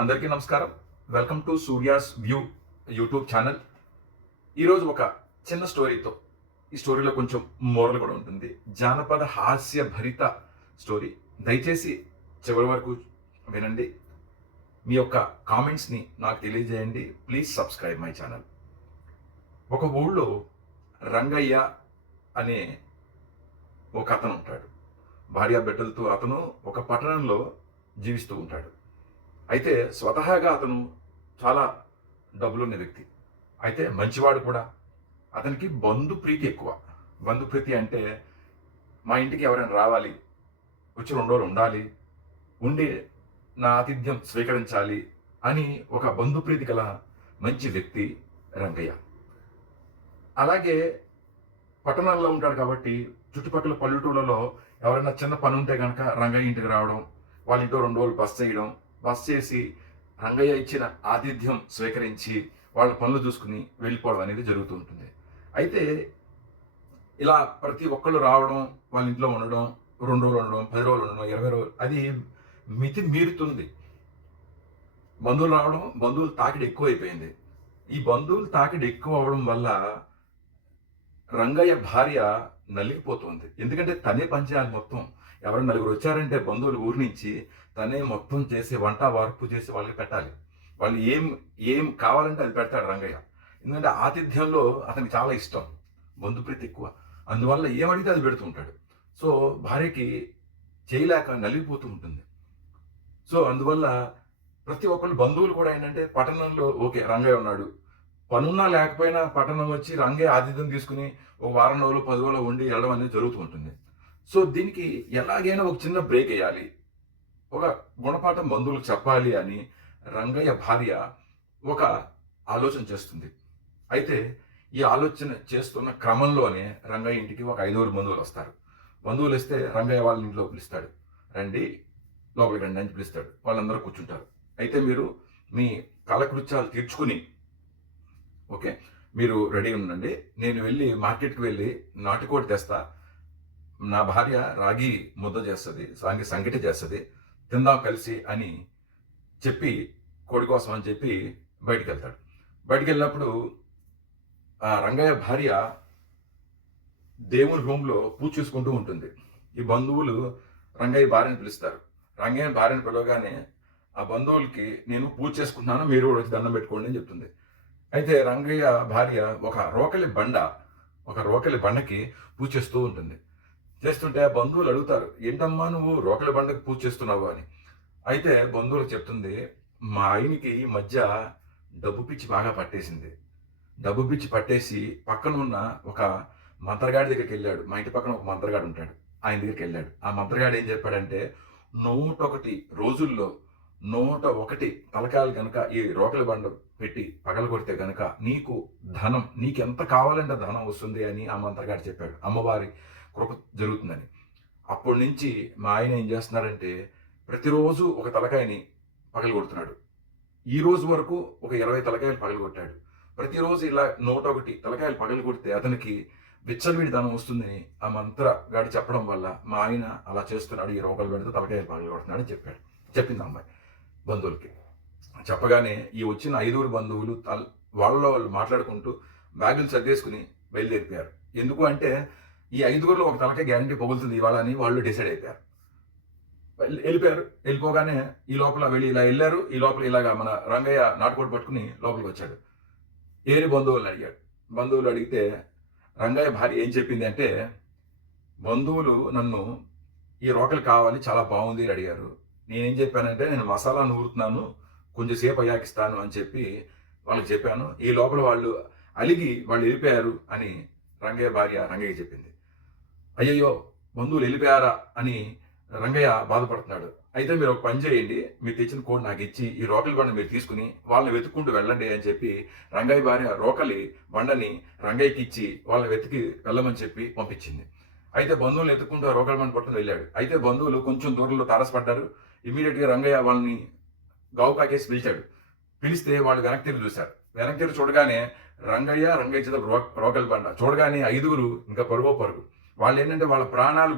అందరికీ నమస్కారం. Welcome to Surya's view YouTube channel ఈరోజు ఒక చిన్న స్టోరీతో ఈ స్టోరీలో కొంచెం మోరల్ కూడా ఉంటుంది. జానపద హాస్య భరిత స్టోరీ దయచేసి చివరి వరకు వినండి. మీ యొక్క కామెంట్స్ని నాకు తెలియజేయండి. ప్లీజ్ సబ్స్క్రైబ్ మై ఛానల్ ఒక ఊళ్ళో రంగయ్య అనే ఒక అతను ఉంటాడు. భార్య బిడ్డలతో అతను ఒక పట్టణంలో జీవిస్తూ ఉంటాడు. అయితే స్వతహాగా అతను చాలా డబ్బులున్న వ్యక్తి. అయితే మంచివాడు కూడా. అతనికి బంధు ప్రీతి ఎక్కువ. బంధు ప్రీతి అంటే మా ఇంటికి ఎవరైనా రావాలి వచ్చి రెండు రోజులు ఉండాలి ఉండి నా ఆతిథ్యం స్వీకరించాలి అని ఒక బంధు ప్రీతి గల మంచి వ్యక్తి రంగయ్య. అలాగే పట్టణాల్లో ఉంటాడు కాబట్టి చుట్టుపక్కల పల్లెటూళ్ళలో ఎవరైనా చిన్న పని ఉంటే కనుక రంగయ్య ఇంటికి రావడం వాళ్ళ ఇంట్లో రెండు రోజులు బస్ చేయడం బస్ చేసి రంగయ్య ఇచ్చిన ఆతిథ్యం స్వీకరించి వాళ్ళ పనులు చూసుకుని వెళ్ళిపోవడం అనేది జరుగుతూ ఉంటుంది. అయితే ఇలా ప్రతి ఒక్కళ్ళు రావడం వాళ్ళ ఇంట్లో ఉండడం రెండు రోజులు ఉండడం పది రోజులు ఉండడం ఇరవై రోజులు అది మితి మీరుతుంది. బంధువులు రావడం బంధువులు తాకిడి ఎక్కువ అయిపోయింది ఈ బంధువులు తాకిడి ఎక్కువ అవడం వల్ల రంగయ్య భార్య నలిగిపోతుంది. ఎందుకంటే తనే పనిచేయాలి మొత్తం. ఎవరు నలుగురు వచ్చారంటే బంధువులు ఊరి నుంచి తనే మొత్తం చేసి వంట వార్పు చేసి వాళ్ళకి పెట్టాలి. వాళ్ళు ఏం ఏం కావాలంటే అది పెడతాడు రంగయ్య. ఎందుకంటే ఆతిథ్యంలో అతనికి చాలా ఇష్టం బంధుప్రీతి ఎక్కువ. అందువల్ల ఏమడిగితే అది పెడుతూ ఉంటాడు. సో భార్యకి చేయలేక నలిగిపోతూ ఉంటుంది. సో అందువల్ల ప్రతి ఒక్కళ్ళు బంధువులు కూడా ఏంటంటే పట్టణంలో ఓకే రంగయ్య ఉన్నాడు. పనున్నా లేకపోయినా పట్టణం వచ్చి రంగయ్య ఆతిథ్యం తీసుకుని ఒక వారం రోజులు పది రోజులు ఉండి వెళ్ళడం అనేది జరుగుతూ ఉంటుంది. సో దీనికి ఎలాగైనా ఒక చిన్న బ్రేక్ వేయాలి. ఒక గుణపాఠం బంధువులకు చెప్పాలి అని రంగయ్య భార్య ఒక ఆలోచన చేస్తుంది. అయితే ఈ ఆలోచన చేస్తున్న క్రమంలోనే రంగయ్య ఇంటికి ఒక ఐదుగురు బంధువులు వస్తారు. బంధువులు వస్తే రంగయ్య వాళ్ళ ఇంట్లో పిలుస్తాడు. రండి లోపలికి రండి అని పిలుస్తాడు. వాళ్ళందరూ కూర్చుంటారు. అయితే మీరు మీ కళకృత్యాలు తీర్చుకుని ఓకే మీరు రెడీ ఉండండి. నేను వెళ్ళి మార్కెట్కి వెళ్ళి నాటుకోడి తెస్తా. నా భార్య రాగి ముద్ద చేస్తుంది రాగి సంగటి చేస్తుంది. తిందాం కలిసి అని చెప్పి కోడి కోసం అని చెప్పి బయటికి వెళ్తాడు బయటికి వెళ్ళినప్పుడు ఆ రంగయ్య భార్య దేవుని రూమ్లో పూజ చేసుకుంటూ ఉంటుంది. ఈ బంధువులు రంగయ్య భార్యని పిలుస్తారు. రంగయ్య భార్యని పిలవగానే ఆ బంధువులకి నేను పూజ చేసుకుంటున్నాను మీరు కూడా వచ్చి దండం పెట్టుకోండి అని చెప్తుంది. అయితే రంగయ్య భార్య ఒక రోకలి బండ ఒక రోకలి బండకి పూజ చేస్తూ ఉంటుంది. చేస్తుంటే ఆ బంధువులు అడుగుతారు ఏంటమ్మా నువ్వు రోకలి బండకు పూజ చేస్తున్నావు అని. అయితే బంధువులకు చెప్తుంది మా ఆయనకి ఈ మధ్య డబ్బు పిచ్చి బాగా పట్టేసింది. డబ్బు పిచ్చి పట్టేసి పక్కన ఉన్న ఒక మంత్రగాడి దగ్గరికి వెళ్ళాడు. మా ఇంటి పక్కన ఒక మంత్రగాడు ఉంటాడు. ఆయన దగ్గరికి వెళ్ళాడు. ఆ మంత్రగాడు ఏం చెప్పాడంటే నూట ఒకటి రోజుల్లో నూట ఒకటి తలకాయలు కనుక ఈ రోకలి బండ పెట్టి పగలగొడితే కనుక నీకు ధనం నీకు ఎంత కావాలంటే ధనం వస్తుంది అని ఆ మంత్రగాడు చెప్పాడు. అమ్మవారి కృప జరుగుతుందని. అప్పటి నుంచి మా ఆయన ఏం చేస్తున్నారంటే ప్రతిరోజు ఒక తలకాయని పగలగొడుతున్నాడు. ఈ రోజు వరకు ఒక ఇరవై తలకాయలు పగలగొట్టాడు. ప్రతిరోజు ఇలా నూట ఒకటి తలకాయలు పగలగొడితే అతనికి విచ్చలవిడి ధనం వస్తుందని ఆ మంత్ర గాడి చెప్పడం వల్ల మా ఆయన అలా చేస్తున్నాడు ఈ రోగాలు పెడితే తలకాయలు పగలగొడుతున్నాడు అని చెప్పాడు. చెప్పింది అమ్మాయి బంధువులకి. చెప్పగానే ఈ వచ్చిన ఐదుగురు బంధువులు తల్ వాళ్ళ వాళ్ళు మాట్లాడుకుంటూ బ్యాగులు సర్దేసుకుని బయలుదేరిపోయారు. ఎందుకు అంటే ఈ ఐదుగురులో ఒక తలకే గ్యారంటీ పగులుతుంది ఇవాళ అని వాళ్ళు డిసైడ్ అయిపోయారు. వెళ్ళిపోయారు. వెళ్ళిపోగానే ఈ లోపల వెళ్ళి ఇలా వెళ్ళారు. ఈ లోపల ఇలాగా మన రంగయ్య నాటుకోటి పట్టుకుని లోపలికి వచ్చాడు. ఏరి బంధువులను అడిగాడు. బంధువులు అడిగితే రంగయ్య భార్య ఏం చెప్పింది అంటే బంధువులు నన్ను ఈ రోకలు కావాలి చాలా బాగుంది అని అడిగారు. నేనేం చెప్పానంటే నేను మసాలా నూరుతున్నాను కొంచెం సేపు అని చెప్పి వాళ్ళకి చెప్పాను. ఈ లోపల వాళ్ళు అలిగి వాళ్ళు వెళ్ళిపోయారు అని రంగయ్య భార్య రంగయ్య చెప్పింది. అయ్యయ్యో బంధువులు వెళ్ళిపోయారా అని రంగయ్య బాధపడుతున్నాడు. అయితే మీరు ఒక పని చేయండి మీరు తెచ్చిన కోడ్ నాకు ఇచ్చి ఈ రోకలి బండ మీరు తీసుకుని వాళ్ళని వెతుక్కుంటూ వెళ్ళండి అని చెప్పి రంగయ్య భార్య రోకలి బండని రంగయ్యకి ఇచ్చి వాళ్ళని వెతికి వెళ్ళమని చెప్పి పంపించింది. అయితే బంధువులు ఎత్తుకుంటూ ఆ రోకలి బండ పట్టుకుని వెళ్ళాడు. అయితే బంధువులు కొంచెం దూరంలో తారసపడ్డారు. ఇమీడియట్గా రంగయ్య వాళ్ళని గావు కాకేసి పిలిచాడు. పిలిస్తే వాళ్ళు వెనక్కి తిరిగి చూశారు. వెనక్కి తిరిగి చూడగానే రంగయ్య రంగయ్య చేత రో రోకలి బండ. చూడగానే ఐదుగురు ఇంకా పరుగో పరుగు. వాళ్ళు ఏంటంటే వాళ్ళ ప్రాణాలు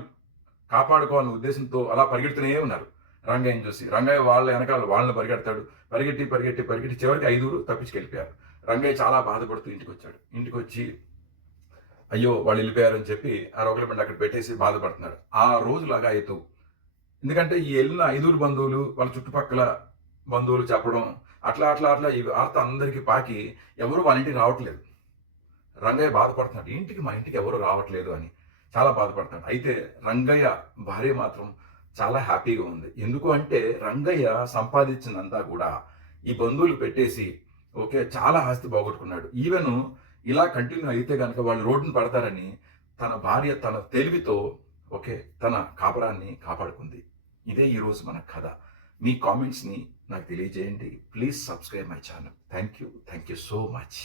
కాపాడుకోవాలనే ఉద్దేశంతో అలా పరిగెడుతూనే ఉన్నారు. రంగయ్యని చూసి. రంగయ్య వాళ్ళ వెనకాల వాళ్ళని పరిగెడతాడు. పరిగెట్టి పరిగెట్టి పరిగెట్టి చివరికి ఐదుగురు తప్పించుకెళ్ళిపోయారు. రంగయ్య చాలా బాధపడుతూ ఇంటికి వచ్చాడు ఇంటికి వచ్చి అయ్యో వాళ్ళు వెళ్ళిపోయారని చెప్పి ఆ రోగుల బండి అక్కడ పెట్టేసి బాధపడుతున్నాడు. ఆ రోజులాగా అవుతూ ఎందుకంటే ఈ వెళ్ళిన ఐదుగురు బంధువులు వాళ్ళ చుట్టుపక్కల బంధువులు చెప్పడం అట్లా అట్లా అట్లా ఈ వార్త అందరికీ పాకి ఎవరు వాళ్ళ ఇంటికి రావట్లేదు. రంగయ్య బాధపడుతున్నాడు. ఇంటికి మా ఇంటికి ఎవరు రావట్లేదు అని. చాలా బాధపడతాడు అయితే రంగయ్య భార్య మాత్రం చాలా హ్యాపీగా ఉంది. ఎందుకు అంటే రంగయ్య సంపాదించినంతా కూడా ఈ బంధువులు పెట్టేసి ఓకే చాలా ఆస్తి పోగొట్టుకున్నాడు. ఈవెన్ ఇలా కంటిన్యూ అయితే కనుక వాళ్ళు రోడ్డును పడతారని తన భార్య తన తెలివితో ఓకే తన కాపురాన్ని కాపాడుకుంది. ఇదే ఈరోజు మన కథ. మీ కామెంట్స్ని నాకు తెలియజేయండి. Please subscribe my channel. Thank you thank you so much.